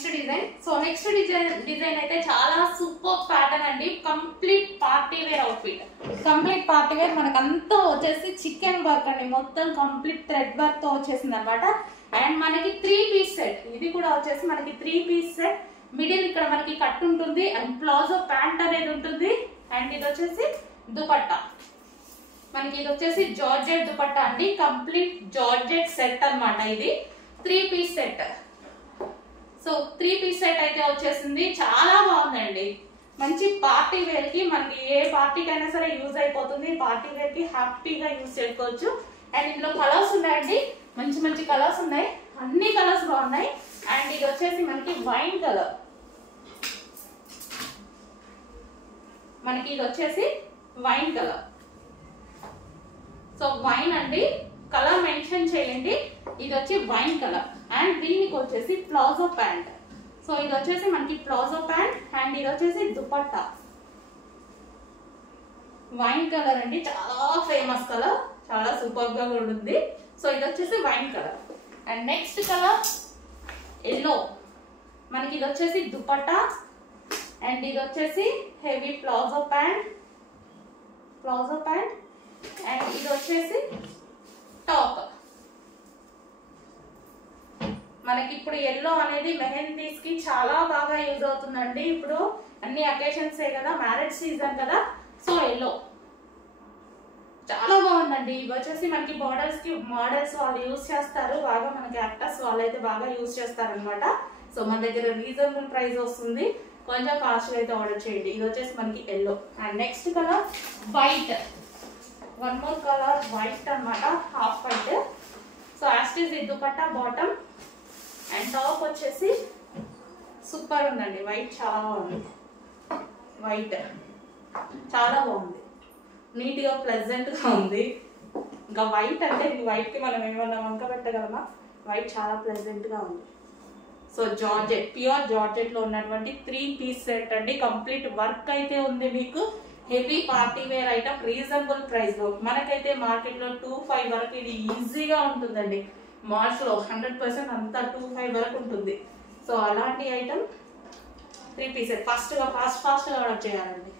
Next design. So next design అయితే చాలా super pattern అండి. Complete party wear outfit. Complete party wear మనకంతా వచ్చేసి చికెన్ వర్క్ అండి. మొత్తం కంప్లీట్ థ్రెడ్ వర్క్ తో వచ్చేసింది అనమాట. అండ్ మనకి 3 పీస్ సెట్. ఇది కూడా వచ్చేసి మనకి 3 పీస్ సెట్. మిడిల్ ఇక్కడ మనకి కట్ ఉంటుంది అండ్ ప్లాజో ప్యాంట్ అనేది ఉంటుంది. అండ్ ఇది వచ్చేసి దుపట్టా. మనకి ఇది వచ్చేసి జార్జెట్ దుపట్టా అండి. కంప్లీట్ జార్జెట్ సెట్ అన్నమాట. ఇది 3 piece set. So 3 piece set అయితే వచ్చేసింది. చాలా బాగుందండి. మంచి పార్టీ వేర్ కి, మనకి ఏ పార్టీకి అయినా సరే యూజ్ అయిపోతుంది. పార్టీ వేర్ కి హ్యాపీగా యూజ్ చేసుకోవచ్చు. అండ్ ఇందులో కలర్స్ ఉన్నాయండి. మంచి మంచి కలర్స్ ఉన్నాయి. అన్ని కలర్స్ బాగున్నాయి. అండ్ ఇది వచ్చేసి మనకి వైన్ కలర్. మనకి ఇది వచ్చేసి వైన్ కలర్. సో వైన్ అండి, కలర్ మెన్షన్ చేయండి. ఇది వచ్చి వైన్ కలర్. అండ్ దీనికి వచ్చేసి ప్లాజో ప్యాంట్. సో ఇది వచ్చేసి మనకి ప్లాజో ప్యాంట్. అండ్ ఇది వచ్చేసి దుపట్టా. వైన్ కలర్ అండి, చాలా ఫేమస్ కలర్, చాలా సూపర్ గా ఉంటుంది. సో ఇది వచ్చేసి wine colour. And next colour yellow. మనకి ఇది వచ్చేసి దుపట్టా. అండ్ ఇది వచ్చేసి హెవీ ప్లాజో ప్యాంట్. అండ్ ఇది వచ్చేసి టాప్. మనకి ఇప్పుడు ఎల్లో అనేది మెహందీస్ కి చాలా బాగా యూజ్ అవుతుందండి. ఇప్పుడు అన్ని అకేషన్స్ కదా, మ్యారేజ్ సీజన్ కదా. సో ఎల్లో చాలా బాగుందండి. ఇవి వచ్చేసి మనకి బోర్డర్స్ కి మోడల్స్ వాళ్ళు యూజ్ చేస్తారు బాగా. మనకి యాక్టర్స్ వాళ్ళు అయితే బాగా యూజ్ చేస్తారు అనమాట. సో మన దగ్గర రీజనబుల్ ప్రైస్ వస్తుంది. కొంచెం కాస్ట్ అయితే ఆర్డర్ చేయండి. ఇది వచ్చేసి మనకి yellow. And next colour white. One more colour white అనమాట, హాఫ్ వైట్. సో యాస్టీస్ ఇది దుపట్టా బాటమ్. అండ్ టాప్ వచ్చేసి సూపర్ ఉందండి. వైట్ చాలా బాగుంది. వైట్ చాలా బాగుంది, నీట్ గా ప్లెజెంట్ గా ఉంది. ఇంకా వైట్ అంటే వైట్ కి మనం ఏమన్నా వంక పెట్టగలమా? వైట్ చాలా ప్లెజెంట్ గా ఉంది. సో జార్జెట్, ప్యూర్ జార్జెట్ లో ఉన్నటువంటి 3 పీస్ సెట్ అండి. కంప్లీట్ వర్క్ అయితే ఉంది మీకు. Heavy party wear item, reasonable price లో. మనకైతే మార్కెట్ లో 2,500 వరకు ఇది ఈజీగా ఉంటుందండి. మాల్స్ లో 100% అంతా 2,500 వరకు ఉంటుంది. సో అలాంటి ఐటమ్ 3 పీస్ సెట్. ఫాస్ట్ గా ఆర్డర్ చేయాలండి.